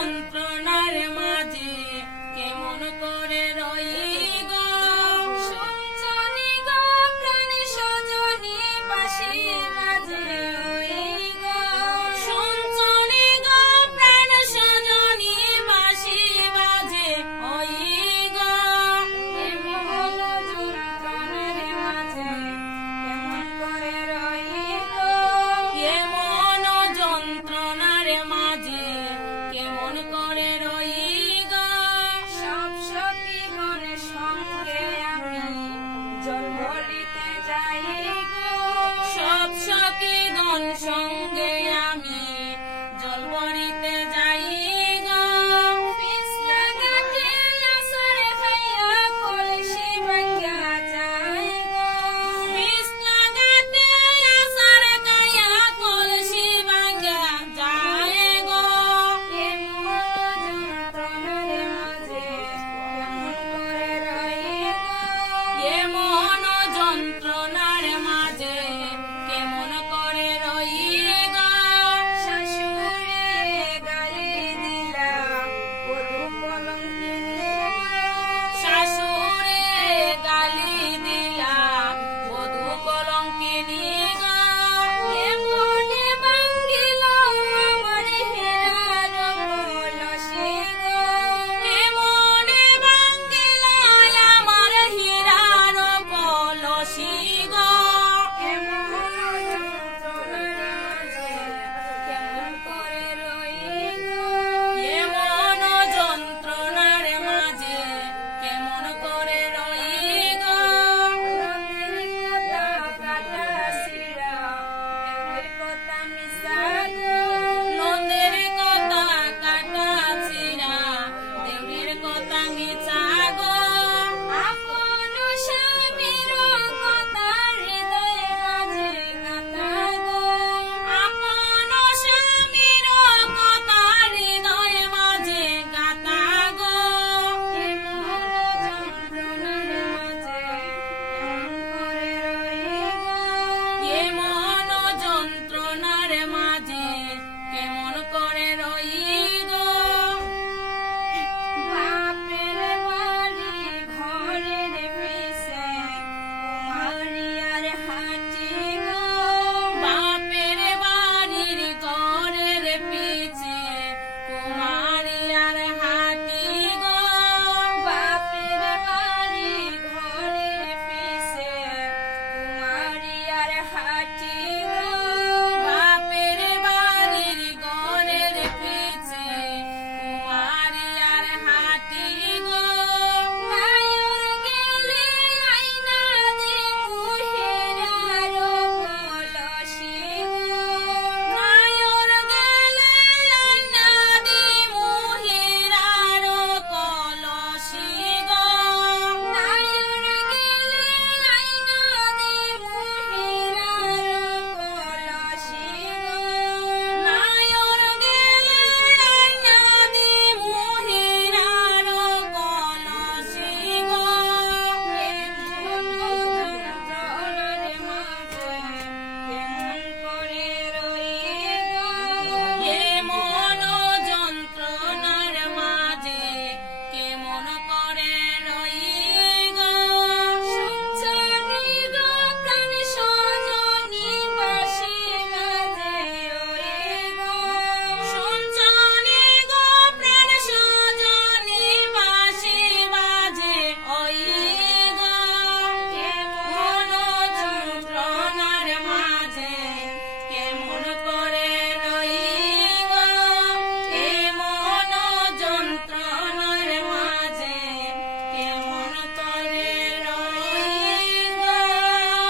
যন্ত্রণার মাঝে কেমন করে রই গো, সঞ্চনি গো প্রাণ সজনী বাঁশি বাজে ওই গো, সঞ্চনি গো প্রাণ সজনী বাঁশি বাজে ওই গো, কেমন যন্ত্রণার মাঝে কেমন করে রই গো, কেমন যন্ত্রণার মাঝে কেমন করে রই গো, সব সখীগণের সঙ্গে আমি জল ভরিতে যাই গো, সব সখীগণ সঙ্গে আমি জল ভরিতে